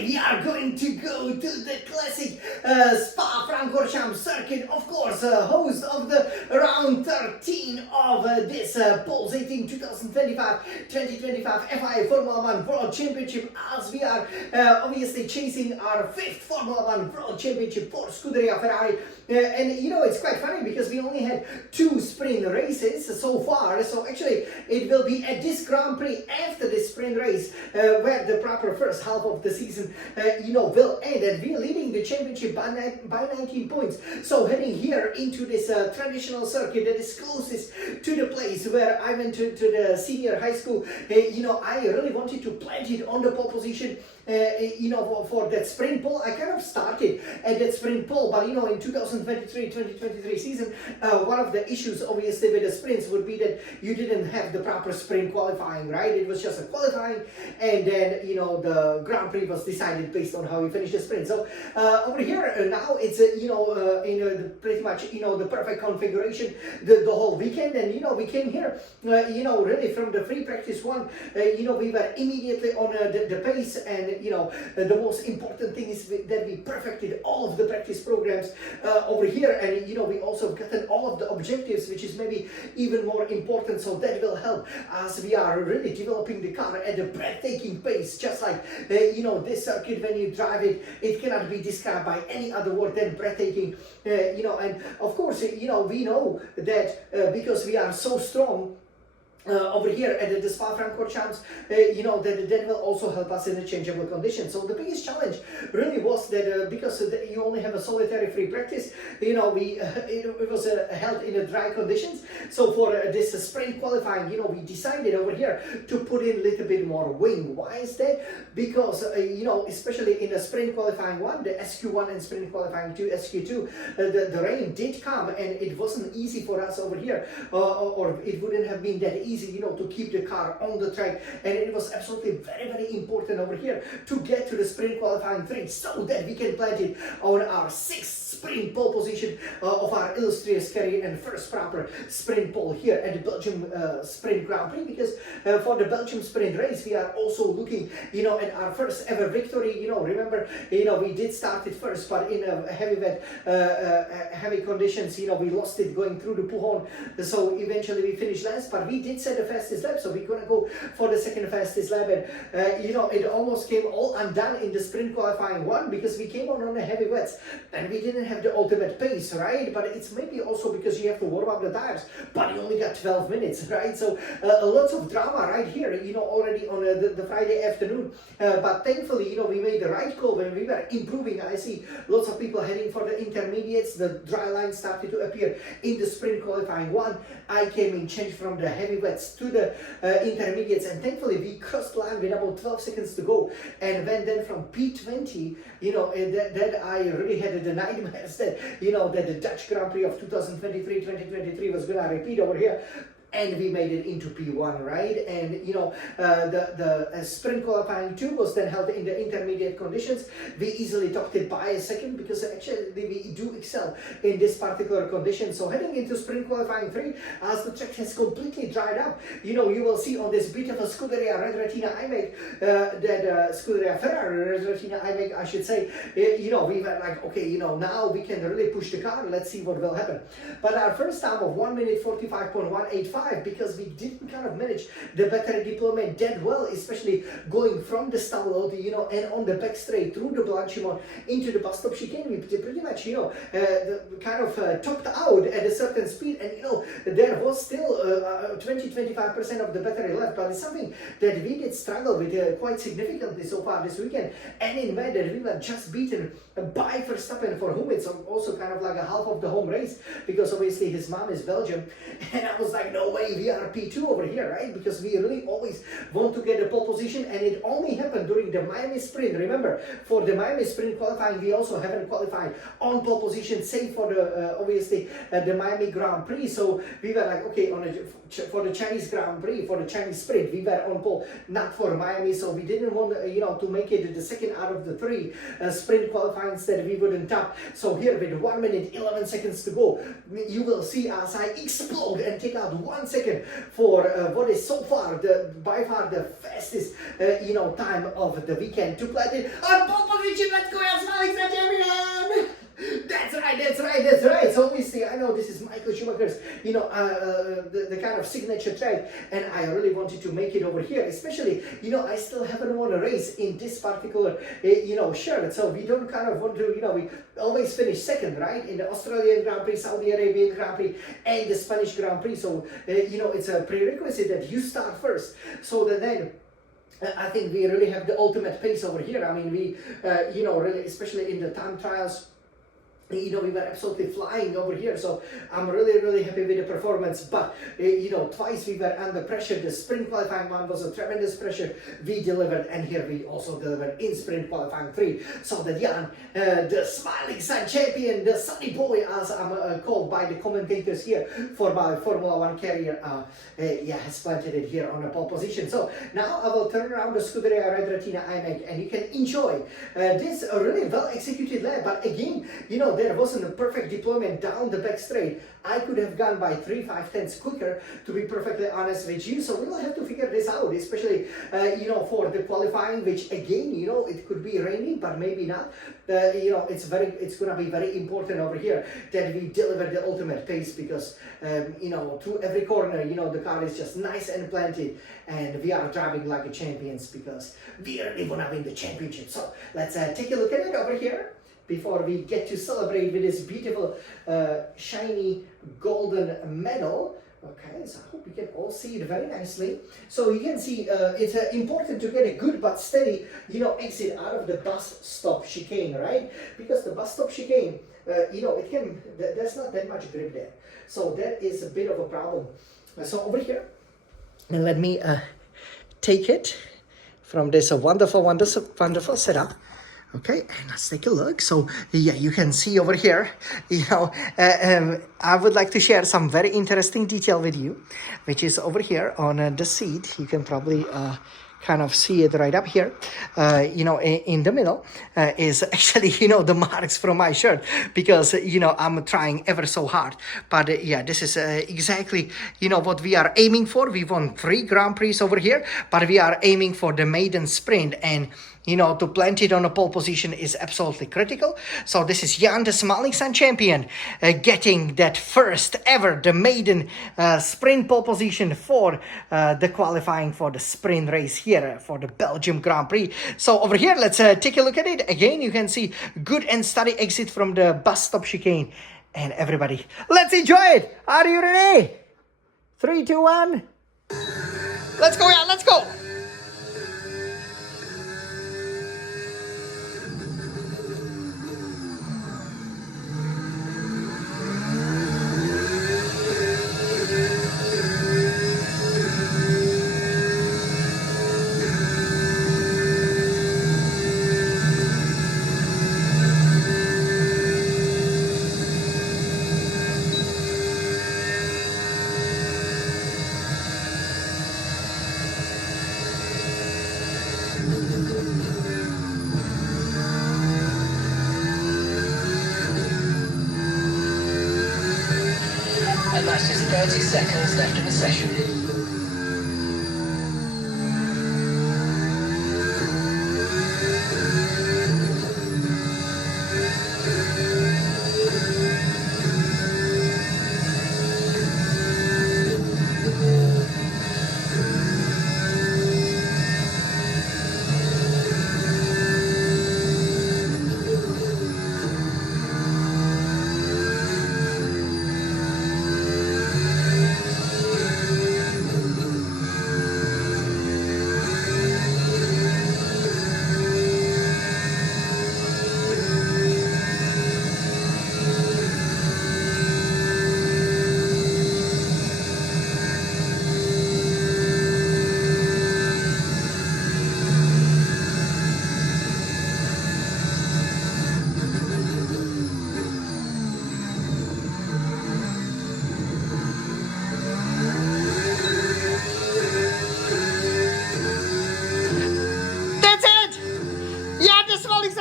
Today we are going to go to the classic Spa-Francorchamps circuit, of course, host of the round 13 of this pulsating 2025 FIA Formula 1 World Championship, as we are obviously chasing our 5th Formula 1 World Championship for Scuderia Ferrari. And you know, it's quite funny because we only had 2 sprint races so far, so actually it will be at this Grand Prix after this sprint race where the proper first half of the season will end, and we're leading the championship by 19 points. So heading here into this traditional circuit that is closest to the place where I went to the senior high school, I really wanted to plant it on the pole position. For that sprint pole. I kind of started at that sprint pole, but in 2023 season, one of the issues obviously with the sprints would be that you didn't have the proper sprint qualifying, right? It was just a qualifying, and then the Grand Prix was decided based on how you finish the sprint. So over here now it's pretty much the perfect configuration the whole weekend, and we came here really from the free practice one. We were immediately on the pace, and the most important thing is that we perfected all of the practice programs over here, and we also gotten all of the objectives, which is maybe even more important. So that will help as we are really developing the car at a breathtaking pace, just like this circuit. When you drive it, it cannot be described by any other word than breathtaking. And of course we know that because we are so strong over here at the Spa-Francorchamps, that will also help us in the changeable conditions. So the biggest challenge really was that because you only have a solitary free practice, it was held in dry conditions. So for this sprint qualifying, we decided over here to put in a little bit more wing. Why is that? Because especially in the sprint qualifying one, the SQ1 and sprint qualifying 2, SQ2, the rain did come, and it wasn't easy for us over here, or it wouldn't have been that easy to keep the car on the track, and it was absolutely very important over here to get to the sprint qualifying 3 so that we can plant it on our 6th sprint pole position of our illustrious career, and first proper sprint pole here at the Belgium Sprint Grand Prix, because for the Belgium sprint race we are also looking at our first ever victory. Remember, we did start it first, but in a heavy conditions, we lost it going through the Pujon, so eventually we finished last, but we did set the fastest lap, so we're gonna go for the second fastest lap. And it almost came all undone in the sprint qualifying one because we came on the heavy wets and we didn't have the ultimate pace, right? But it's maybe also because you have to warm up the tires, but you only got 12 minutes, right? So lots of drama right here, already on the Friday afternoon, but thankfully we made the right call when we were improving. I see lots of people heading for the intermediates. The dry line started to appear in the sprint qualifying one. I came in, changed from the heavy wets to the intermediates, and thankfully we crossed line with about 12 seconds to go, and when then from P20, that I really had the nightmares that that the Dutch Grand Prix of 2023 was gonna repeat over here. And we made it into P1, right? And the sprint qualifying 2 was then held in the intermediate conditions. We easily topped it by a second because actually we do excel in this particular condition. So heading into sprint qualifying 3, as the track has completely dried up, you will see on this beautiful Scuderia Red Retina iMac, that Scuderia Ferrari Red Retina iMac, I should say, we were like, okay, now we can really push the car. Let's see what will happen. But our first time of 1 minute 45.185, because we didn't kind of manage the battery deployment that well, especially going from the Stavelot, and on the back straight through the Blanchimont into the bus stop chicane. We pretty much, topped out at a certain speed, and there was still 20-25% of the battery left, but it's something that we did struggle with quite significantly so far this weekend. And in May that we were just beaten by Verstappen, for whom it's also kind of like a half of the home race, because obviously his mom is Belgian, and I was like, no way, we are P2 over here, right? Because we really always want to get the pole position, and it only happened during the Miami sprint. Remember, for the Miami sprint qualifying, we also haven't qualified on pole position, same for the obviously the Miami Grand Prix. So we were like, okay, for the Chinese Grand Prix, for the Chinese sprint, we were on pole, not for Miami. So we didn't want to make it the second out of the 3 sprint qualifying that we wouldn't top. So here with 1 minute 11 seconds to go, you will see as I explode and take out 1 1 second for what is so far by far the fastest time of the weekend to plant it on pole position. Let's go, Jan Smalling, champion! That's right. So obviously, I know this is Michael Schumacher's, the kind of signature track, and I really wanted to make it over here. Especially, I still haven't won a race in this particular, shirt. So we don't kind of want to, we always finish second, right? In the Australian Grand Prix, Saudi Arabian Grand Prix, and the Spanish Grand Prix. So, it's a prerequisite that you start first, so that then. I think we really have the ultimate pace over here. I mean, we, really, especially in the time trials. We were absolutely flying over here, so I'm really happy with the performance. But twice we were under pressure. The sprint qualifying one was a tremendous pressure. We delivered, and here we also delivered in sprint qualifying 3. So that Jan, the smiling sun champion, the sunny boy, as I'm called by the commentators here for my Formula One career, has planted it here on a pole position. So now I will turn around the Scuderia Red Retina iMac, and you can enjoy this really well executed lap. But again, there wasn't a perfect deployment down the back straight. I could have gone by 3/5 quicker, to be perfectly honest with you. So we'll have to figure this out, especially for the qualifying, which again, it could be raining, but maybe not. It's gonna be very important over here that we deliver the ultimate pace, because through every corner, the car is just nice and planted, and we are driving like a champions, because we really wanna win the championship. So let's take a look at it over here before we get to celebrate with this beautiful shiny golden medal. Okay, so I hope you can all see it very nicely. So you can see it's important to get a good but steady, exit out of the bus stop chicane, right? Because the bus stop chicane, there's not that much grip there. So that is a bit of a problem. So over here, and let me take it from this wonderful setup. Okay, and let's take a look. So yeah, you can see over here, I would like to share some very interesting detail with you, which is over here on the seat. You can probably kind of see it right up here, in the middle, is actually, the marks from my shirt, because, I'm trying ever so hard. But this is exactly, what we are aiming for. We won 3 Grand Prix over here, but we are aiming for the maiden sprint, and to plant it on a pole position is absolutely critical. So this is Jan, the smiling sun champion, getting that first ever, the maiden sprint pole position for the qualifying for the sprint race here for the Belgian Grand Prix. So over here, let's take a look at it. Again, you can see good and steady exit from the bus stop chicane. And everybody, let's enjoy it. Are you ready? 3, 2, 1. Let's go, Jan, let's go. And that's just 30 seconds left of the session.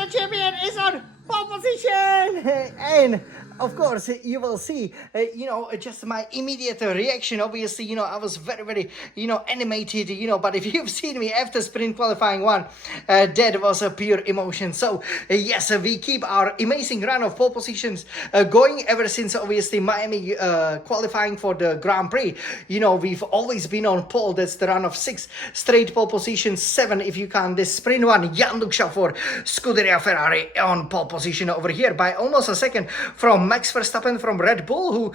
Champion is on pole position, and of course, you will see, just my immediate reaction. Obviously, I was very, very, animated, but if you've seen me after sprint qualifying one, that was a pure emotion. So, yes, we keep our amazing run of pole positions going ever since, obviously, Miami qualifying for the Grand Prix. We've always been on pole. That's the run of 6 straight pole positions, 7 if you count this sprint one. Jan-Luc for Scuderia Ferrari on pole position over here by almost a second from Max Verstappen from Red Bull, who,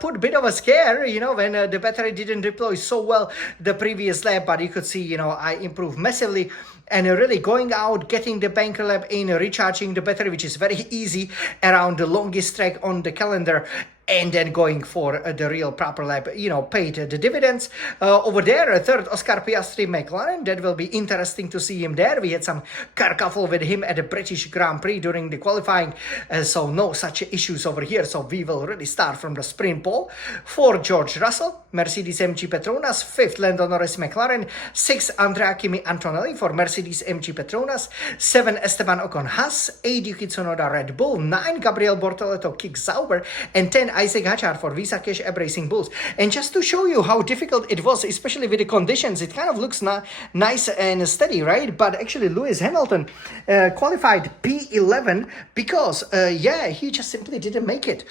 put a bit of a scare, when the battery didn't deploy so well the previous lap, but you could see, I improved massively and really going out, getting the banker lap in, recharging the battery, which is very easy around the longest track on the calendar, and then going for the real proper lap, paid the dividends. Over there, third, Oscar Piastri McLaren. That will be interesting to see him there. We had some kerfuffle with him at the British Grand Prix during the qualifying, so no such issues over here. So we will really start from the sprint pole. 4, George Russell, Mercedes MG Petronas. 5th, Lando Norris McLaren. 6, Andrea Kimi Antonelli for Mercedes MG Petronas. 7, Esteban Ocon Haas. 8, Yuki Tsunoda Red Bull. 9, Gabriel Bortoleto Kick Sauber. And 10, Isaac Hachard for Visa Cash App Racing Bulls. And just to show you how difficult it was, especially with the conditions, it kind of looks nice and steady, right? But actually Lewis Hamilton qualified P11 because, he just simply didn't make it.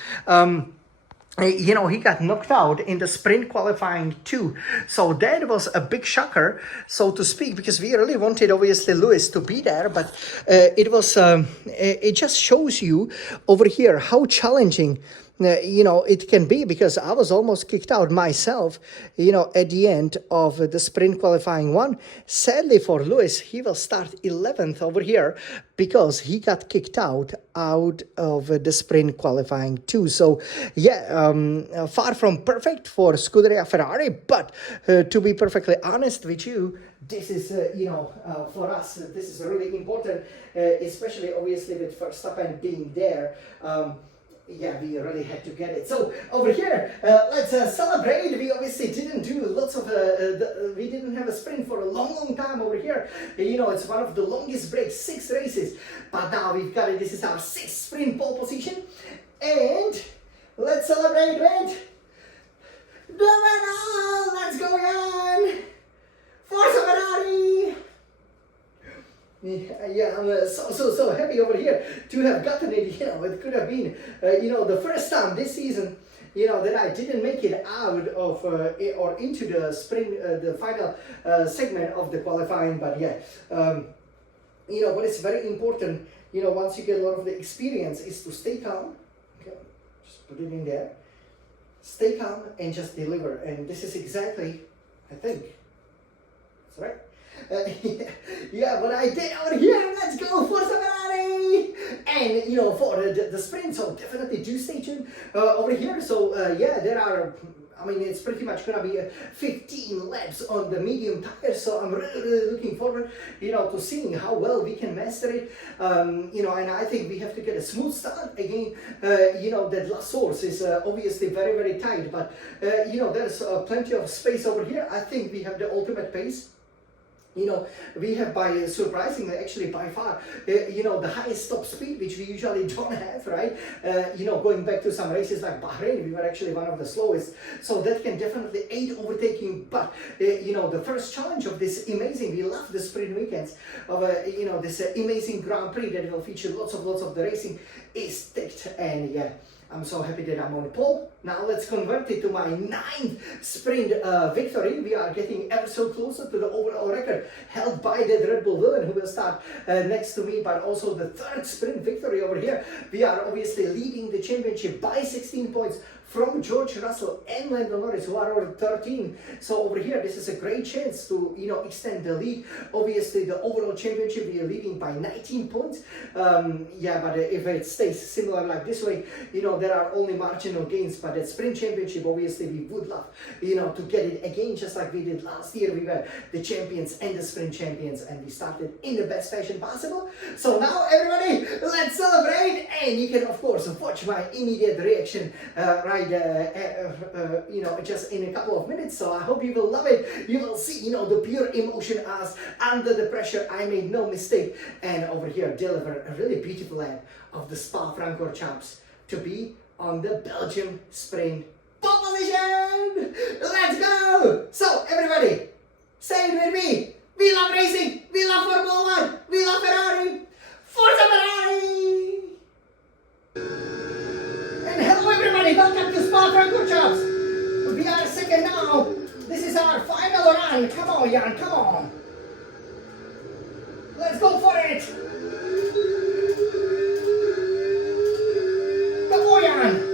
He got knocked out in the sprint qualifying too. So that was a big shocker, so to speak, because we really wanted, obviously, Lewis to be there. But it just shows you over here how challenging it can be, because I was almost kicked out myself, at the end of the sprint qualifying one. Sadly for Lewis, he will start 11th over here because he got kicked out of the sprint qualifying too. So, far from perfect for Scuderia Ferrari, but to be perfectly honest with you, this is, for us, this is really important, especially obviously with Verstappen being there. We really had to get it. So over here, let's celebrate. We obviously didn't do lots of, we didn't have a sprint for a long time over here. It's one of the longest breaks, 6 races. But now we've got it. This is our 6th sprint pole position. And let's celebrate with the medal. Let's go again. Forza Ferrari. I'm so happy over here to have gotten it. It could have been, the first time this season, that I didn't make it out of or into the sprint, the final segment of the qualifying. But what is very important, once you get a lot of the experience, is to stay calm. Okay, just put it in there. Stay calm and just deliver. And this is exactly, I think, that's right. But I did over here. Let's go for Ferrari. And for the sprint, so definitely do stay tuned over here. So there are, it's pretty much gonna be 15 laps on the medium tires. So I'm really looking forward, to seeing how well we can master it. And I think we have to get a smooth start again. That last source is obviously very, very tight, but there's plenty of space over here. I think we have the ultimate pace. We have surprisingly, actually by far, the highest top speed, which we usually don't have, right? Going back to some races like Bahrain, we were actually one of the slowest. So that can definitely aid overtaking. But, the first challenge of this amazing, we love the sprint weekends, of, this amazing Grand Prix that will feature lots of the racing is ticked. And I'm so happy that I'm on pole. Now let's convert it to my 9th sprint victory. We are getting ever so closer to the overall record held by that Red Bull villain who will start next to me, but also the 3rd sprint victory over here. We are obviously leading the championship by 16 points from George Russell and Lando Norris, who are on 13. So over here, this is a great chance to, extend the lead. Obviously, the overall championship, we are leading by 19 points. But if it stays similar like this way, there are only marginal gains. But that sprint championship, obviously, we would love, to get it again, just like we did last year. We were the champions and the sprint champions, and we started in the best fashion possible. So now, everybody, let's celebrate. And you can, of course, watch my immediate reaction just in a couple of minutes. So I hope you will love it. You will see, the pure emotion as under the pressure, I made no mistake. And over here, deliver a really beautiful lap of the Spa-Francorchamps to be on the Belgium sprint pole position. Let's go! So everybody, say it with me. We love racing, we love Formula 1, we love Ferrari. Forza Ferrari! And hello everybody, welcome to Spa-Francorchamps. We are second now. This is our final run. Come on, Jan, come on. Let's go for it. Come on, Jan.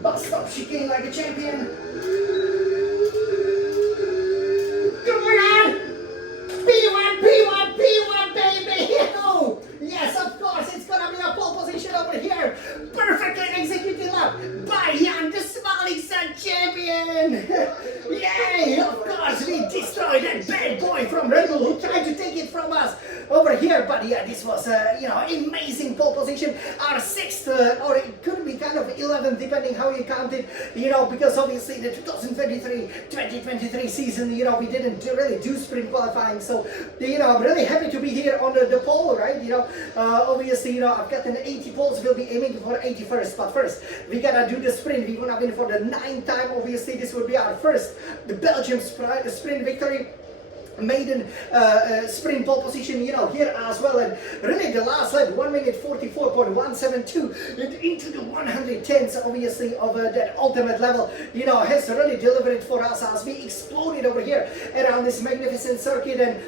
Bust up chicane like a champion. Come on! P1, P1, P1, baby! Oh, yes, of course, it's gonna be a pole position over here. Perfectly executed lap by Jan, the smiling sun champion. Yay! Of course, we destroyed that bad boy from Red Bull who tried to take it from us over here. But yeah, this was amazing pole position. Our sixth, or it could be kind of 11th, depending how you count it. Because obviously the 2023 season, we didn't really do sprint qualifying. So I'm really happy to be here on the pole, right? Obviously, I've gotten 80 poles. We'll be aiming for 81st. But first, we gotta do the sprint. We wanna win for the 9th time. Obviously, this would be our first, the Belgium sprint victory. Maiden sprint pole position, here as well, and really the last lap, 1 minute 44.172 into the 110s, obviously, of that ultimate level, has really delivered for us as we exploded over here around this magnificent circuit, and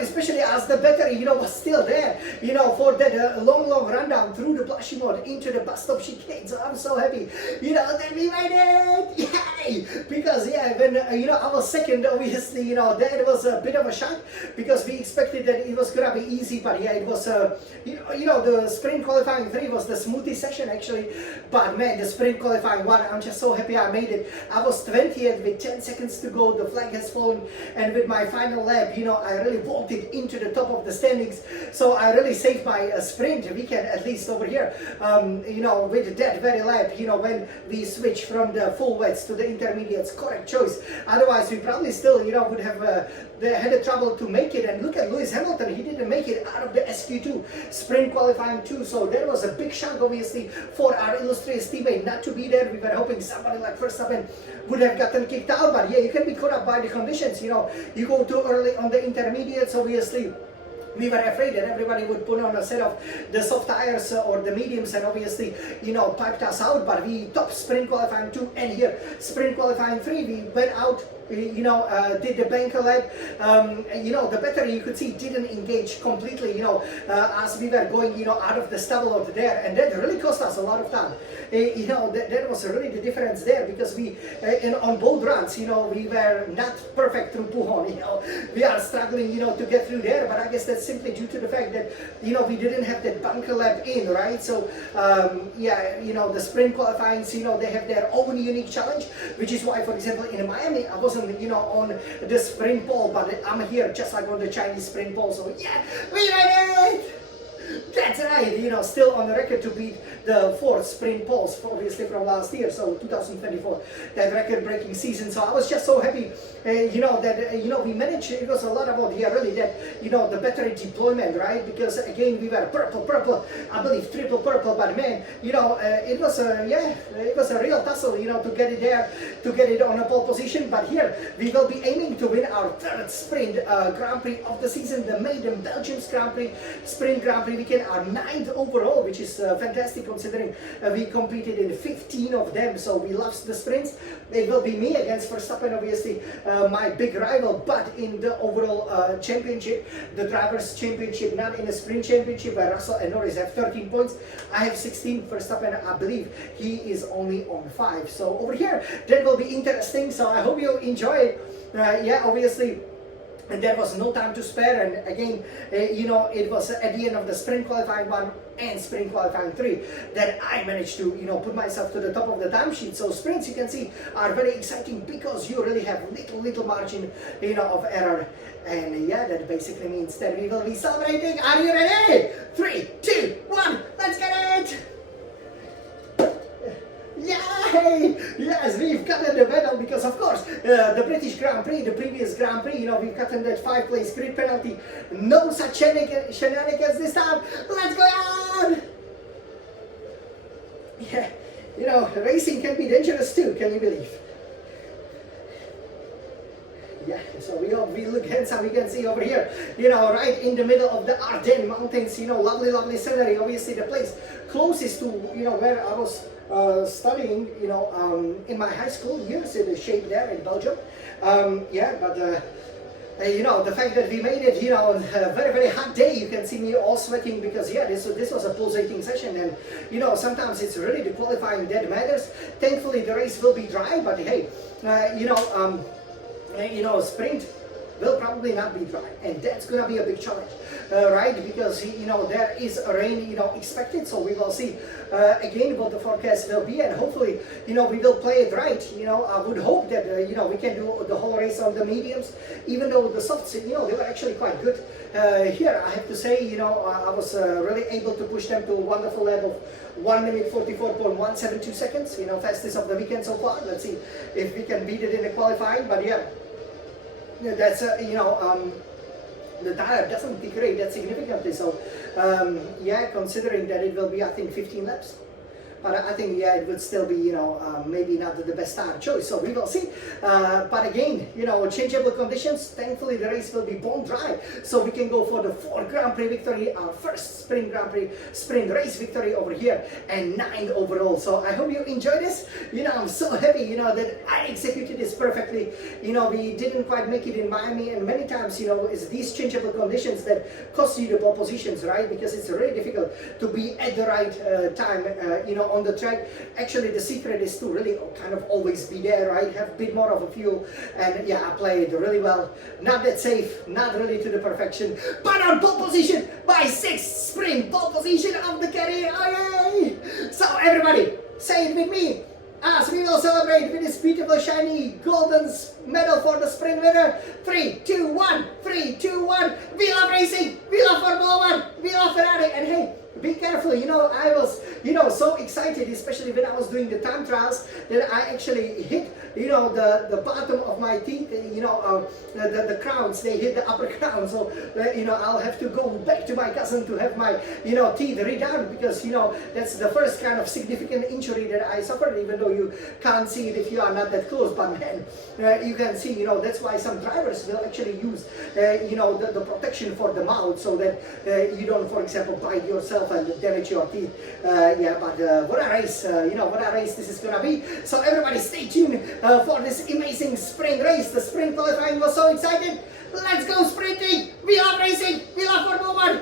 especially as the battery, was still there, for that long rundown through the plushy mode into the bus stop chicane. So I'm so happy, that we made it, yay! Because when I was second, obviously, that was a bit of a shock because we expected that it was gonna be easy, but yeah, it was the sprint qualifying 3 was the smoothest session actually, but man, the sprint qualifying 1, I'm just so happy I made it. I was 20th with 10 seconds to go, the flag has fallen, and with my final lap, I really vaulted into the top of the standings, so I really saved my sprint weekend, at least over here, with that very lap, when we switched from the full wets to the intermediates. Correct choice, otherwise we probably still would have had a trouble to make it. And look at Lewis Hamilton, he didn't make it out of the SQ2 sprint qualifying 2, so there was a big shock obviously for our illustrious teammate not to be there. We were hoping somebody like Verstappen would have gotten kicked out, but yeah, you can be caught up by the conditions. You go too early on the intermediates, obviously. We were afraid that everybody would put on a set of the soft tires or the mediums and obviously, piped us out, but we topped sprint qualifying 2 and here sprint qualifying 3, we went out, did the banker lap. The battery, you could see, didn't engage completely, as we were going, out of the stubble over there, and that really cost us a lot of time. That was really the difference there, because we, on both runs, we were not perfect through Pujon, we are struggling, to get through there, but I guess that's simply due to the fact that, we didn't have that bunker lap in, right? So, the sprint qualifying, they have their own unique challenge, which is why, for example, in Miami, I was wasn't, you know, on the sprint pole, but I'm here just like on the Chinese sprint pole. So yeah, we made it! That's right, you know, still on the record to beat the 4th sprint poles, obviously from last year, so 2024, that record-breaking season. So I was just so happy, you know, that, you know, we managed, it was a lot about here really that, you know, the better deployment, right? Because again, we were purple, I believe triple purple, but man, you know, it was a, yeah, it was a real tussle, you know, to get it there, to get it on a pole position. But here, we will be aiming to win our 3rd sprint Grand Prix of the season, the maiden Belgian Grand Prix, Sprint Grand Prix weekend, our 9th overall, which is fantastic considering we competed in 15 of them, so we love the sprints. It will be me against Verstappen, obviously my big rival, but in the overall championship, the Drivers' Championship, not in the Sprint Championship, where Russell and Norris have 13 points. I have 16, Verstappen, I believe he is only on 5. So over here, that will be interesting, so I hope you enjoy it. Yeah, obviously, and there was no time to spare, and again, you know, it was at the end of the sprint qualifying 1 and sprint qualifying 3 that I managed to, you know, put myself to the top of the timesheet. So sprints, you can see, are very exciting because you really have little margin, you know, of error. And yeah, that basically means that we will be celebrating. Are you ready? 3, 2, 1, let's get it! Yay! Yes, we've gotten the medal because, of course, the British Grand Prix, the previous Grand Prix, you know, we've gotten that 5-place grid penalty. No such shenanigans this time. Let's go on! Yeah, you know, racing can be dangerous too, can you believe? Yeah, so we look handsome, we can see over here, you know, right in the middle of the Ardennes Mountains, you know, lovely scenery. Obviously the place closest to, you know, where I was studying, you know, in my high school years, in the shape there in Belgium. Yeah, but you know, the fact that we made it, you know, on a very hot day, you can see me all sweating because, yeah, this was a pulsating session, and, you know, sometimes it's really the qualifying that matters. Thankfully, the race will be dry, but hey, you know, sprint will probably not be dry, and that's gonna be a big challenge, right? Because, you know, there is a rain, you know, expected, so we will see again what the forecast will be, and hopefully, you know, we will play it right. You know, I would hope that you know, we can do the whole race on the mediums, even though the softs, you know, they were actually quite good. Here, I have to say, you know, I was really able to push them to a wonderful level of 1 minute 44.172 seconds. You know, fastest of the weekend so far. Let's see if we can beat it in the qualifying, but yeah. That's you know, the tire doesn't degrade that significantly, so yeah, considering that it will be, I think, 15 laps, but I think, yeah, it would still be, you know, maybe not the best tire choice, so we will see. But again, you know, changeable conditions. Thankfully the race will be bone dry, so we can go for the 4th Grand Prix victory, our 1st Sprint Grand Prix sprint race victory over here, and 9th overall. So I hope you enjoy this. You know, I'm so happy, you know, that I executed this perfectly. You know, we didn't quite make it in Miami, and many times, you know, it's these changeable conditions that cost you the pole positions, right? Because it's really difficult to be at the right time, you know, on the track. Actually, the secret is to really kind of always be there, right? Have a bit more of a fuel, and yeah, I played really well. Not that safe, not really to the perfection, but on pole position, my 6th sprint pole position of the career. Oh yay! So everybody, say it with me, as we will celebrate with this beautiful shiny golden medal for the sprint winner. 3, 2, 1, 3, 2, 1. We love racing, we love Formula 1, we love Ferrari, and hey, be careful. You know, I was, you know, so excited, especially when I was doing the time trials, that I actually hit, you know, the bottom of my teeth, you know, the crowns, they hit the upper crown, so, you know, I'll have to go back to my cousin to have my, you know, teeth redone, because, you know, that's the first kind of significant injury that I suffered, even though you can't see it if you are not that close, but man, you can see, you know, that's why some drivers will actually use, you know, the protection for the mouth, so that you don't, for example, bite yourself and damage your teeth. Yeah, but what a race, you know, what a race this is gonna be. So everybody stay tuned for this amazing sprint race. The sprint qualifying was so excited. Let's go sprinting. We love racing. We love Formula 1.